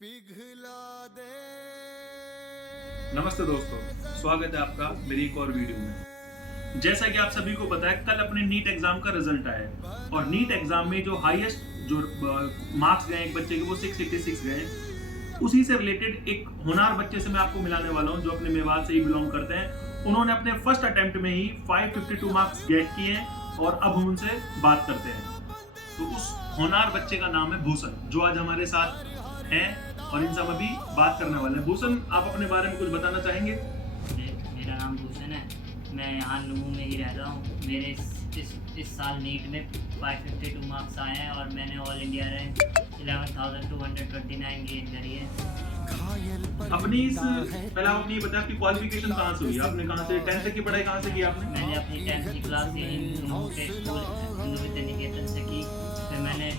पिघला दे। नमस्ते दोस्तों, स्वागत है आपका मेरी एक और वीडियो में। जैसा कि आप सभी को पता है, कल अपने नीट एग्जाम का रिजल्ट आया है और नीट एग्जाम में जो हाईएस्ट जो मार्क्स गए एक बच्चे के वो 686 गए। उसी से रिलेटेड एक होनहार बच्चे से मैं आपको मिलाने वाला हूं जो अपने मेवात से ही बिलोंग करते हैं। उन्होंने अपने फर्स्ट अटेम्प्ट में ही 552 मार्क्स गेट किए हैं और अब हम उनसे बात करते हैं। तो उस होनहार बच्चे का नाम है भूषण, जो आज हमारे साथ है और इनसे हम अभी बात करने वाले हैं। भूषण, आप अपने बारे में कुछ बताना चाहेंगे? मेरा नाम भूषण है। मैं यहाँ लुमू में ही रहता हूँ। मेरे इस साल नीट में 552 मार्क्स आए हैं और मैंने ऑल इंडिया रैंक 11,229 गेन करी है। अपनी इस पहले आपने ये बताया आपकी क्वालिफिकेशन कहाँ से हुई? आपने कहाँ से 10th तक की पढ़ाई कहाँ से की आपने? मैंने अपनी 10th की क्लास हिंदू विद्या निकेतन से की। फिर मैंने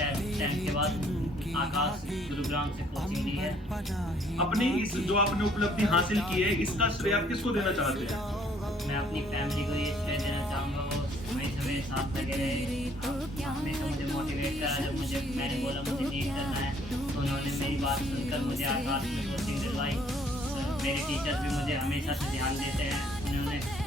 10th के बाद आकाश गुरुग्राम से कोचिंग ली है। अपनी इस जो आपने उपलब्धि हासिल की है, इसका श्रेय आप किसको देना चाहते हैं? मैं अपनी फैमिली को ये श्रेय देना चाहूँगा। वो हमेशा मेरे साथ लगे रहे, हमेशा मुझे मोटिवेट करा। जब मैंने बोला मुझे नीट करना है तो उन्होंने मेरी बात सुनकर मुझे आकाश में कोचिंग दिलवाई। मेरे टीचर्स भी मुझे हमेशा से ध्यान देते हैं।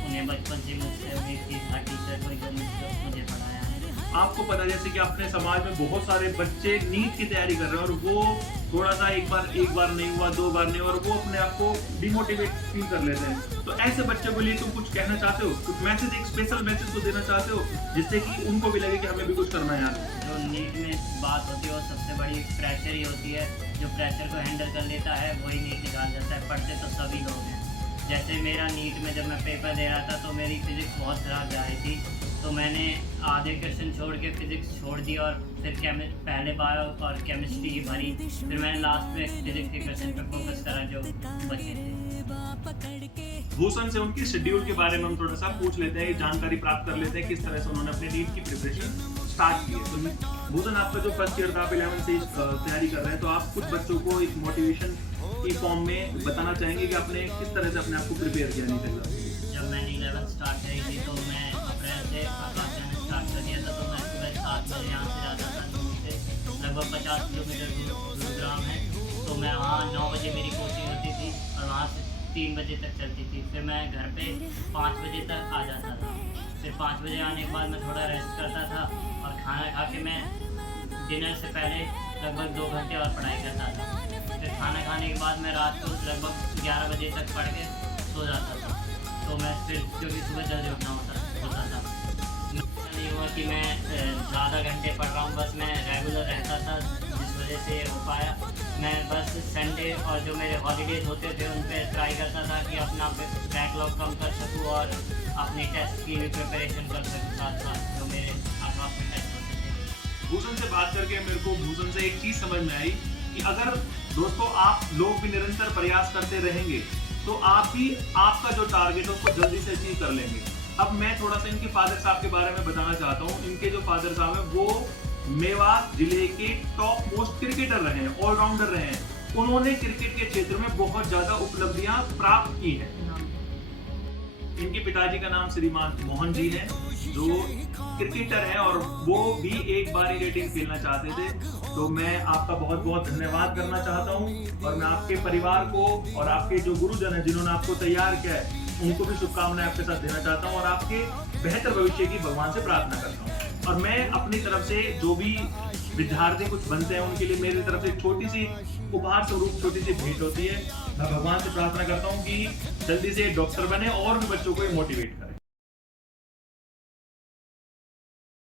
उन्हें बचपन से मुझसे उम्मीद थी हर टीचर को जो मुझे पढ़ाया है। आपको पता जैसे कि अपने समाज में बहुत सारे बच्चे नीट की तैयारी कर रहे हैं और वो थोड़ा सा एक बार नहीं हुआ, 2 बार नहीं हुआ और वो अपने आप को डिमोटिवेट फील कर लेते हैं। तो ऐसे बच्चों के लिए तुम कुछ कहना चाहते हो? कुछ मैसेज, एक स्पेशल मैसेज को देना चाहते हो जिससे कि उनको भी लगे कि हमें भी कुछ करना है यार? जो नीट में बात होती है वो सबसे बड़ी प्रेशर ही होती है। जो प्रेशर को हैंडल कर लेता है वही नीट निकाल जाता है। पढ़ते तो सभी लोग हैं। जैसे मेरा नीट में जब मैं पेपर दे रहा था तो मेरी फिजिक्स बहुत खराब जा रही थी, तो मैंने आधे क्वेश्चन छोड़ के फिजिक्स छोड़ दी और फिर पहले बायो और केमिस्ट्री ही भरी। फिर मैंने लास्ट में फिजिक्स के क्वेश्चन पर फोकस करा जो बचे थे। भूषण से उनके शेड्यूल के बारे में हम थोड़ा सा पूछ लेते हैं, जानकारी प्राप्त कर लेते हैं किस तरह से उन्होंने अपने नीट की प्रिपरेशन स्टार्ट की है। तो भूषण, आपका जो फर्स्ट ईयर था, आप 11th से तैयारी कर रहे हैं, तो आप कुछ बच्चों को एक मोटिवेशन की फॉर्म में बताना चाहेंगे कि आपने किस तरह से अपने आप को प्रिपेयर किया नीट एग्जाम? जब मैंने 11th स्टार्ट करी थी तो मैं अप्रैल से आकाश जाना स्टार्ट कर दिया था। तो मैं सुबह 7 बजे यहाँ से जाता था। लुमू से लगभग 50 किलोमीटर गुरुग्राम है। तो मैं वहाँ 9 बजे मेरी कोचिंग होती थी और वहाँ से 3 बजे तक चलती थी। फिर मैं घर पे 5 बजे तक आ जाता था। फिर 5 बजे आने के बाद मैं थोड़ा रेस्ट करता था और खाना खा के मैं डिनर से पहले लगभग 2 घंटे और पढ़ाई करता था। फिर खाना खाने के बाद मैं रात को लगभग 11 बजे तक पढ़ के सो जाता था। तो मैं फिर क्योंकि सुबह जल्दी उठना होता था, नहीं हुआ कि मैं ज़्यादा घंटे पढ़ रहा हूँ, बस मैं रेगुलर रहता था जिस वजह से हो पाया। मैं बस संडे और जो मेरे हॉलीडेज होते थे उन पर ट्राई करता था कि अपना बैकलॉग कम कर सकूँ और अपने टेस्ट की भी प्रिपरेशन कर सकूँ साथ साथ जो मेरे आसपास में टेस्ट होते थे। भूषण से बात करके मेरे को भूषण से एक चीज समझ में आई कि अगर दोस्तों आप लोग भी निरंतर प्रयास करते रहेंगे तो आप भी आपका जो टारगेट है उसको जल्दी से अचीव कर लेंगे। अब मैं थोड़ा सा इनके फादर साहब के बारे में बताना चाहता हूँ। इनके जो फादर साहब हैं वो मेवात जिले के टॉप मोस्ट क्रिकेटर रहे हैं, ऑलराउंडर रहे हैं। उन्होंने क्रिकेट के क्षेत्र में बहुत ज्यादा उपलब्धियां प्राप्त की हैं। इनके पिताजी का नाम श्रीमान मोहन जी है, जो क्रिकेटर हैं और वो भी एक बार ही रेटिंग खेलना चाहते थे। तो मैं आपका बहुत बहुत धन्यवाद करना चाहता हूं और मैं आपके परिवार को और आपके जो गुरुजन हैं जिन्होंने आपको तैयार किया है उनको भी शुभकामनाएं आपके साथ देना चाहता हूं और आपके बेहतर भविष्य की भगवान से प्रार्थना करता हूं। और मैं अपनी तरफ से जो भी विद्यार्थी कुछ बनते हैं उनके लिए मेरी तरफ से एक छोटी सी उपहार स्वरूप छोटी सी भेंट होती है। मैं भगवान से प्रार्थना करता हूँ कि जल्दी से डॉक्टर बने और भी बच्चों को मोटिवेट करें।